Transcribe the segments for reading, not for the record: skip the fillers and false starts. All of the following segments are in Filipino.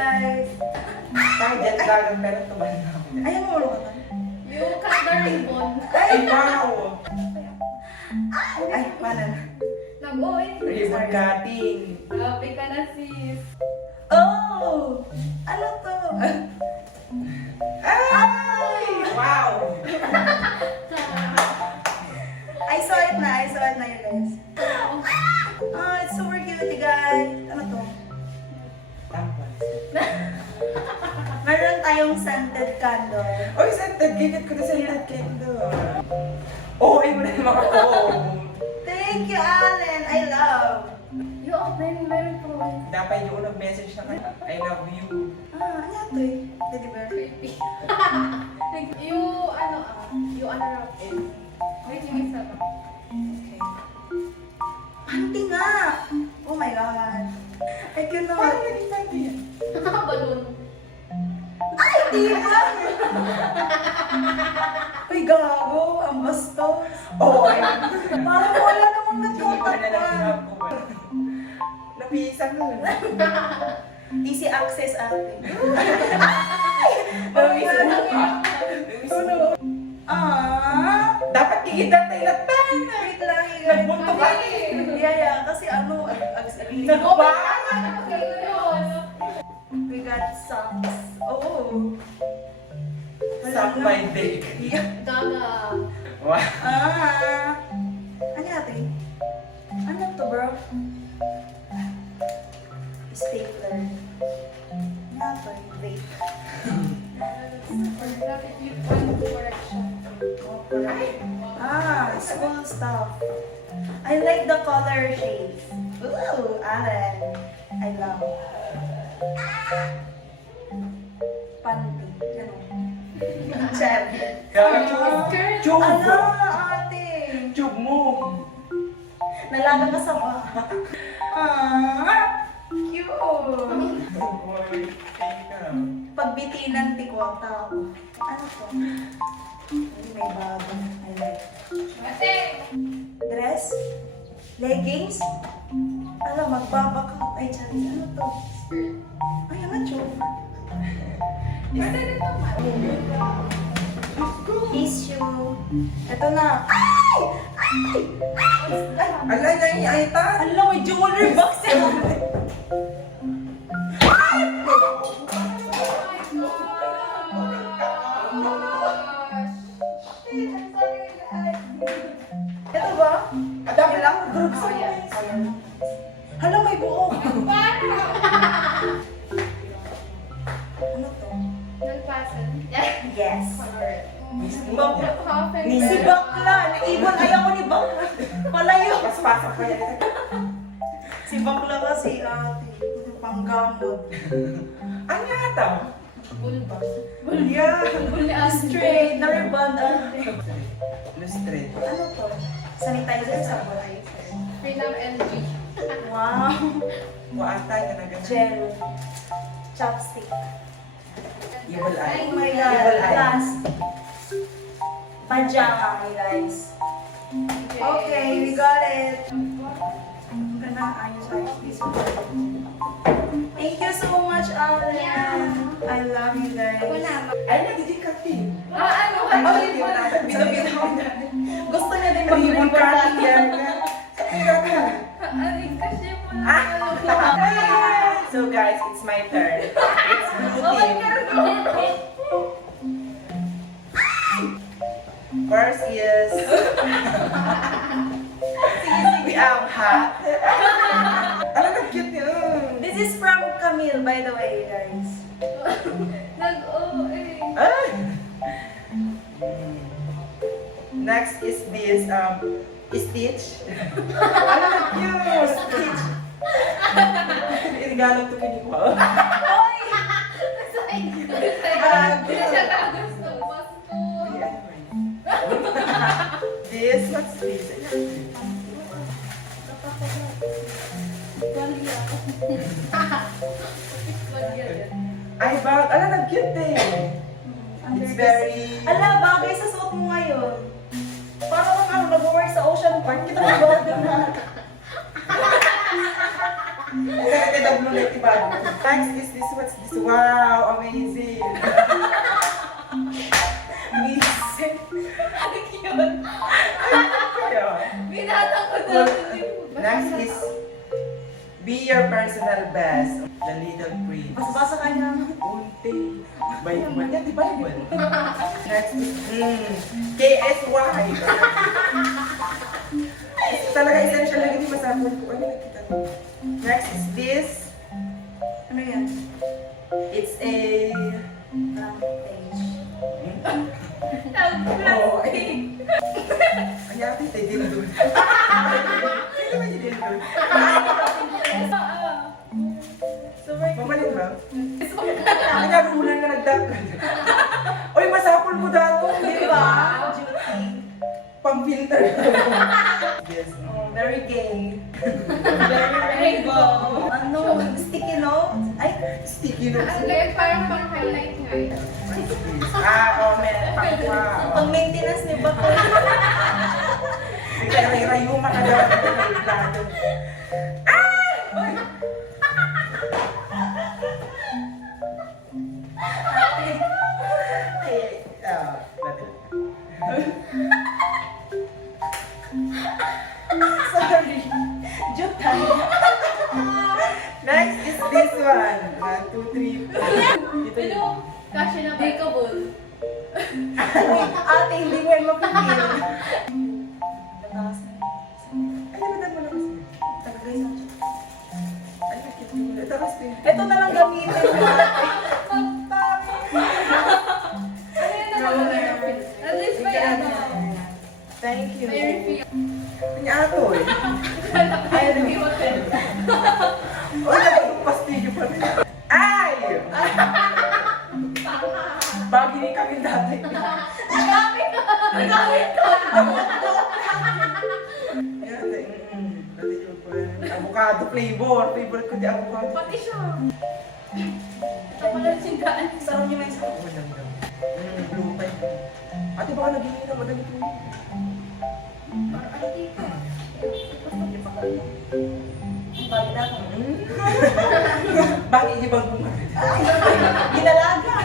guys. Parang jet lag pero tumahan na ako. Ayaw mo ulo ka. You cut the ribbon. Ay, wow! Ay, paano na? Nag-oy. Ribbon cutting. Grabe ka na sis. Oh! Ano to? Ay! Wow! I saw it na you guys. Oh, it's super cute, guys. Ano to? Tampon. Meron tayong scented candle. Oy, scented cake. Ko na scented cake doon. Oh, ay mo na yung mga ko. Thank you, Allen. I love. You open, meron po. Dapat yung nag-message na kayo. I love you. Ah, ano to eh? Teddy bear. Creepy. You unwrap it. Wait, yung isa pa. Okay. Panty nga! Oh my God. I cannot. Parang naging panty yan. Balloon. Ay, di ba? Uy, gago. Ang bastos. Oo, ay. Parang wala namang Hindi ko na nagtutak lang ko. Napisang nun. Easy access ate. Namising mo ka. Ah! Dapat kikitan tayo na tan. Wait lang, Nagbunto ka. Yeah, kasi ano, Nagba? we got socks. Oo. Suck my dick. Yeah. Gaga. Wow. Ah! Ano ate? Ano to, bro? Stapler. Ano to? Vape. Rapid lip and correction. Ah, school stuff. I like the color shades. Ooh, Alan. I love. Panty. Ganun. Chat. Skirt. Tube. Ano, ate? Tube mo. Nalaga ka sa ba? Ah, cute. Boy, teka. Pagbitinan tikwata ako. Ano to? May bago. I like. Ate. Dress? Leggings? Ano, magbabaka. Ay, Charis, ano to? Ay, ano, chum? Pwede rin naman. Tissue. Ito na. Ay! Ay! Ay! Ala na yung aitan. Ala, may jewelry box yan. Ito ba? Adami lang. Group sa Hala, may buo. Ano to? Nagpasan. Yes. Half and Si Bakla. Naibon. Ayaw ko ni Bakla. Palayo. Mas pasok pa yan. Si Bakla kasi ate. Panggamot. Ano yata? Bulbas. Yeah. Bulian. Straight. Na-rebond ate. Lustrate. Ano to? Sanitizer sa buhay. Freedom LG. Wow. Muata ka na ganun. Gel. Chopstick. Evil eye. Oh my Evil God. eye. Last. Pajama, my guys. Okay, we got it. I'm gonna ayos this one. Thank you so much, Alan. Yeah. I love you guys. Ako na. Ay, nagdidikat din. Ano? Ay, Ano? hindi mo na. Binaw na. Gusto niya din Ribbon mag-ribbon cutting cutting. yan. Ay, kasi mo na. Ah! So guys, it's my turn. It's blue team. First is we have hat. Ano na cute yun? This is from Camille, by the way, guys. Nag-o-eh. Ay! Next is this Stitch. Ano na cute? Stitch. Irigalo to kini ko. This, what's this? Ay, bakit? Ala, nag-cute eh. It's very... Ala, bagay sa suot mo ngayon. Parang ano, nag-work sa Ocean Park. Kita mo ba? Talaga blue light iba. Next is this, what's this? Wow, amazing. Amazing. Ang cute. Kaya, Binatang ko daw. next is be your personal best. The Little Prince. Basa-basa ka na. Unti. Bible. Yan, di Bible. Next is KSY. Talaga essential lagi di masapon ko. Ano nakita ko? Next is this. Ano yan? It's a... Page. Oo, eh. Ang yati, tayo din doon. Sino ba din doon? Mamalit ba? Nagagulan na nagdagan. Uy, masapol mo dato. Di ba? Duty. Pang-filter. Yes. Oh, very gay. Rainbow. Ano? Sticky notes? Ay, Sticky notes. Ang gayat parang pang-highlight nga eh. Oh, meron pang wow. pang maintenance ni Bato. Nagkakaray-rayuma ka daw. Nagkakaray-rayuma. Sorry. Juta. Next is this one. 1, 2, 3. Dito yun. Kasi na breakable. Ate, hindi mo yan mapipil. Natakas na. Ay, naman mo lang kasi. Tagay sa chat. Ay, nakita mo na. Tapos din. Ito na lang gamitin mo. Ano yun naman? At least may ano. Thank you. May refill. Ang ato eh. Ay, nag-hotel. O, nagpapastilyo pa rin. Ay! Bagay ni kami dati. Nagamit ko! Nagamit ko! Yan, dati yung avocado flavor. Favorite ko di avocado. Pati siya. Ito pala yung singkaan. Sarap niyo may sarap. Oh, maganda. Blue type. Ate, baka nagingin na madami ito. Parang antika. Bakit ako? Bakit ibang bunga? Ginalaga.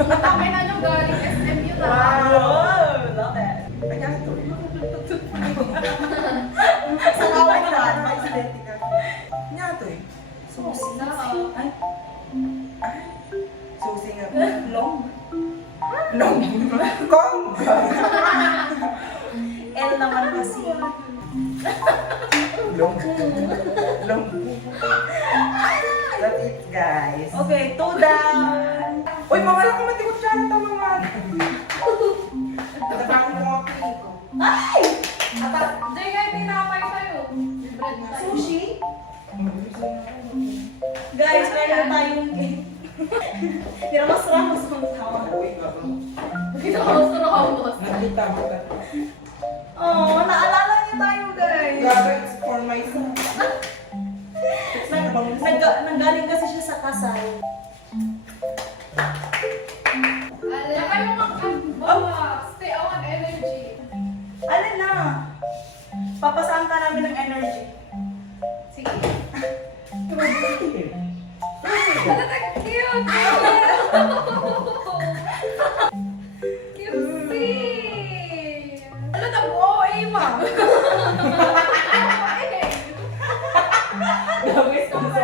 Kami na yung galing SMU na. Wow! Love it. Ay, ato eh. Sa kawan na. Estetika. Nga ato eh. Susi. Wow. Ay, Susi nga. long. Long. Kong. L naman kasi. Long. Long. That's it, guys. Okay, 2 down. Uy, mawala ko matikot siya na tama nga. Nagkakaroon mo nga ko. Ay! Diyan nga yung tinapay sa'yo. Yung bread na sa'yo. Sushi? Guys, meron tayong game. Ramos-ramos kong tawa. Uy, gabo. Kita ko gusto na kaubos. Nakita mo ka. Oh, naalala niyo tayo, guys. Grabe, it's for myself. Nanggaling kasi siya sa kasal. Saka yung mga stay on energy. Alin na? Papasaan ka namin ng energy. Sige. Talagang cute! Cute! Ano na po, Ema? Gawin ko sa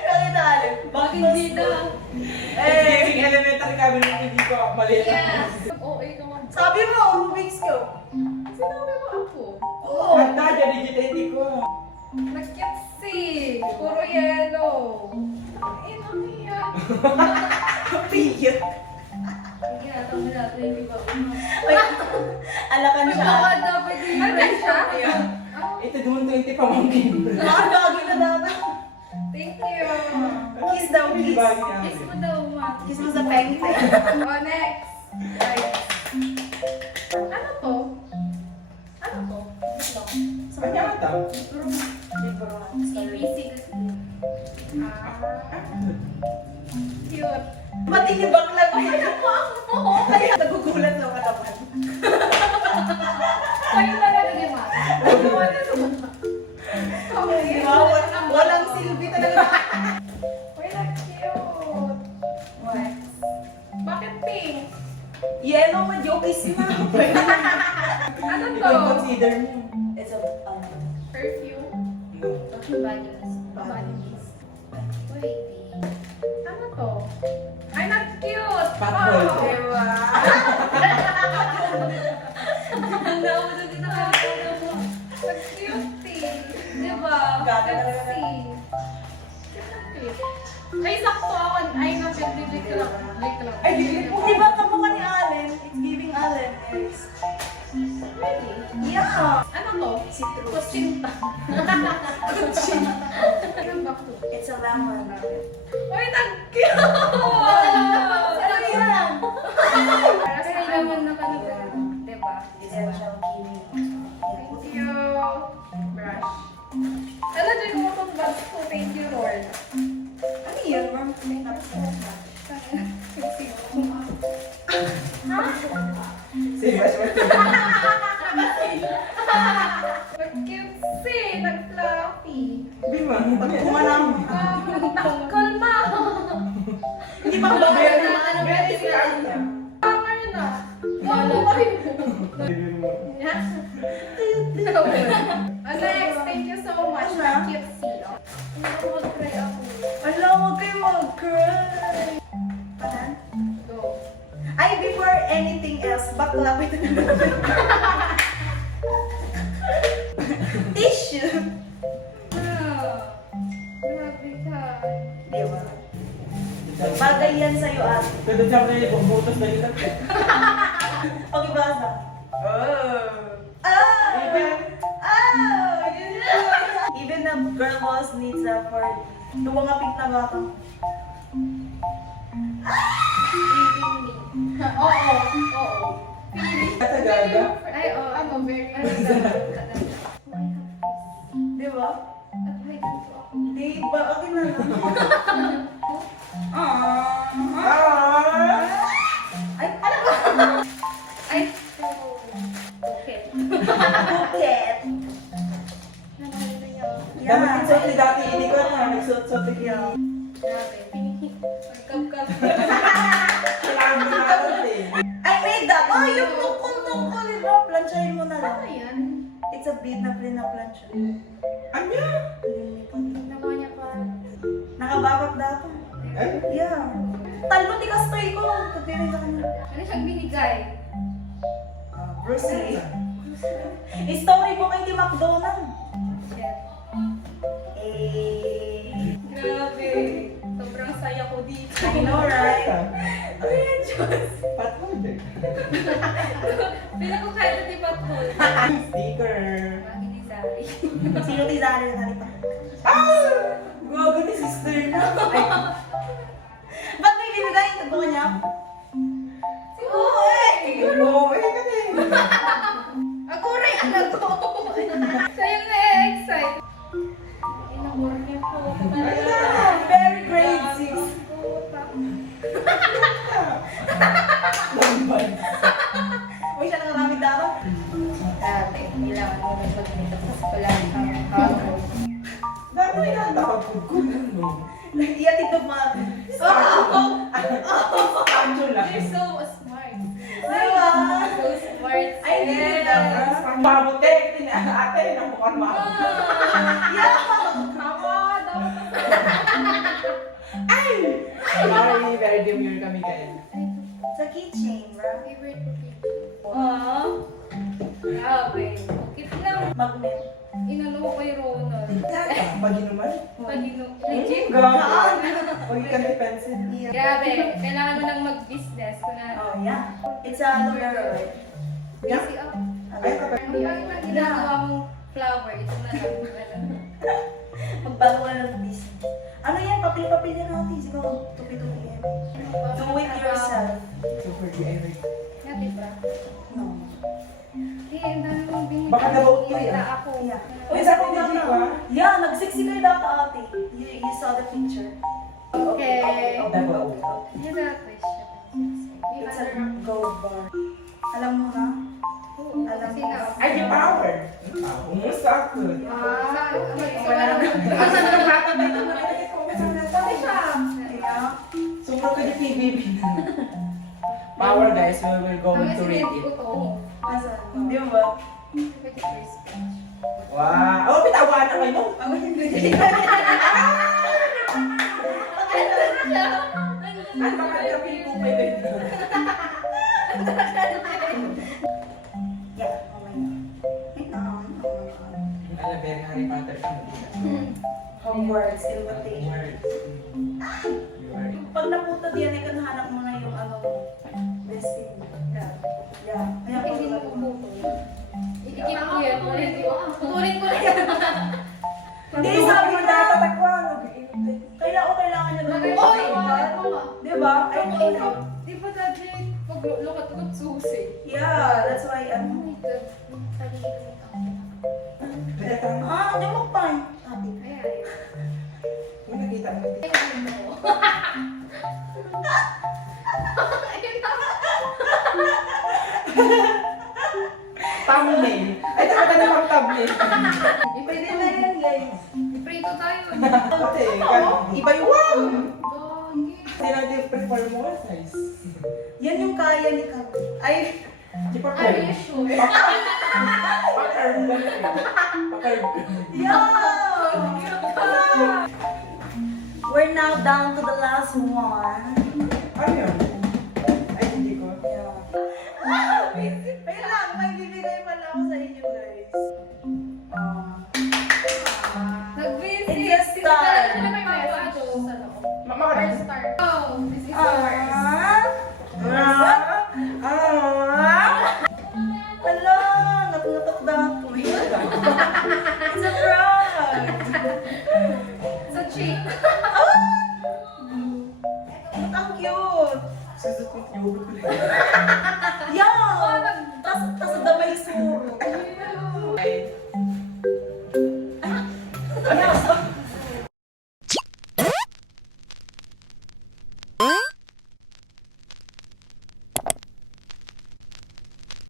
Bakit alin? Bakit hindi na? Giving elementary kami nung hindi ko maliit. Yes! Oo, ikaw ang... Sabi mo, Rubik's Cube. Sinabi mo ako. Oo. Handa, dyan digitated ko. Nag-kitsi! Puro yellow. Ay, nakiyak. Piyot. Sige, natama natin. Hindi ba? Ay, alakan siya. Baka dapat yung siya. Ito doon 20 pamangkin. Nakagagi na dapat. Thank you. Kiss daw, kiss. Kiss mo daw, ma. Kiss mo sa pengte. Oh, next. Right. Ano to? Ano to? Kanya ata. ABC kasi. Cute. Pati ni bakla ko yun. Kaya nagugulat na katapan. Kayo talaga ni ma. Gawa na naman. Yellow, majokis na. Ano Hindi to? ko consider mo. It's a, Perfume? No. Banyos. Banyos. Wait. Ano to? Ay, not cute! Patbol. Oh. diba? Naulo din ako. Nag-cute eh. Diba? Ganda Let's talaga. see. Cute. Ay, sakto ako. Ay, napag-bibig ko lang. Like lang. Ay, bigli po. Di ba kamukha ni Allen? It's giving Allen. Yes. Really? Yeah. Ano to? Citrus. Kusinta. Ilang ba to? It's a lemon. Uy, nag-cute! Ano yan? Para sa ilaman na ka na. Diba? Essential kiwi. Thank you. Brush. Alam, di ko itong bags ko. Thank you, Lord. Ano yan, ma'am? May Sige, mas Nag-cute si. Nag-fluffy. Bima. Kumalang. Kalma! Hindi pa ba? Very scared na. Hanger na. Ano ba yun? Alex, thank you so much. Ano? Nag-cute si. Hindi ko mag-try ako. Ala, huwag kayo mag-cry. Panan? Go. Ay, before anything else, bakla pa ito. Tissue. Grabe ka. Di ba? Bagay yan sa'yo, ate. Pero dyan na yung butas na yun. Pag-ibasa. Oh. Ah! Even. Ah! Even a girl boss needs a for lumangapit na bata. Oo. Oo. Katagaga. Ay, oo. Ano, very Di ba? At may dito ako. Di ba? Akin na lang. Ah! Ah! Ay, ano ba? Ay, okay. Bukit. Nanalo na niya. Dapat din sa ulit dati, hindi ko na nagsuot-suot Yeah. Grabe. Magkap-kap. Kailangan mo natin eh. I made that. Oh, yung tungkol-tungkol, di ba? Plansyahin mo na lang. Ano yan? It's a bead na plinaplansya. Ano yan? Nakuha niya pa. Nakabakak dato. Ay? Yeah. Talo di kastoy ko. Pagpili sa kanya. Ano siyang binigay? Bruce Lee. Story mo kay Tim McDonald. Shit. Eh. Grabe. Sobrang saya ko dito. I know, right? Ay, Diyos. Patwod eh. Pila ko kahit na di ba po? Sticker. Bagay ni Zari. Sino ti Zari na nalita? Ah! Gago ni sister na. Ay, Ba't may binigay? Tagbukan niya? Uy! oo, eh ka din. Ako rin, anak ko. Sayang na-excite. Inamor niya po. Very grade 6. Uy, siya nangaramid dato? Dati, kailangan mo may pagmita sa eskwelahan ng household. Dami na yung takot ko. Ano? Iya, tito ma. Pancho lang. You're so smart. Diba? So smart. I needed that. Pamutek. Ate, namukan mo ako. Yeah! Ako, dapat Ay! Very, very demure kami kayo. Sa keychain, bro. favorite cookie. Aww. Grabe. Cute lang. Magnet. Inano ko kay Ronald. Pag-inuman? Pag-inom. Legit. Huwag ka may pencil. Yeah. Grabe. Kailangan mo nang mag-business. Oh, yeah. It's a Lolaroid. Busy up. Ay, kapag... Ang lang ginagawa mong flower. Ito na lang. Magbago ka ng business. Ano yan? Papel-papel yan natin. Siguro, tupi-tupi yan. Do it yourself. Super DIY. Nga, diba? No. Eh, ang dami mong binigay. Baka nabaut ko yan. Kita ako. Yeah. Uy, sa akin din ba? Yeah, nagsiksik kayo dati ate. You saw the picture. Okay. Double. Yun na question. Yung It's a other round. gold bar. Alam mo na? Oo, Alam kasi mo. na. Ay, di power. Umusta ako. Ah, Wala na. Asa na ng bata ba ito? Pati siya. Yeah. Sumunod ka di PBB. power guys, we will go to read it. ko to. Asan? Di ba? Pwede first page. Wow! Oh, bitawan na kayo. Ang hindi. At baka kapil po may ganito. Yeah, oh my God. Alam, very Harry Potter siya. Homeworks, invitation. Words. Pag naputad yan, ay kanahanap mo na yung ano, besting. Yeah. Kaya Hindi mo puputol. Ikikip ko yan. Putulin ko na yan. Hindi, sabi mo na tatakwan. Kailangan niya doon. Oy! Di ba? Ay, Di ba dati pag lukat-lukat susi? yeah, that's why, Oh my God. di mo pa. Sabi. Ayan. Kung nakita mo. Ayun mo. Ayun na. Thumbnail. Ay, taka na ng thumbnail. Pwede na yan, guys. Iprito tayo. Ate, iba yung wow! Dagi. Sila din prefer mo ang size. Yan yung kaya ni Kap. Ay, Di pa Are you sure? Pa-curve lang yun. Pa-curve. yeah! We're now down to the last one. Ano yun? Ay, hindi ko. Yeah. Wait lang, may bibigay pala ako sa inyo, guys. Nag-visit. It's a star. Ano may mga photo sa loob? Makakas. Star. Oh, this is yours. Wala, natungatok na ako.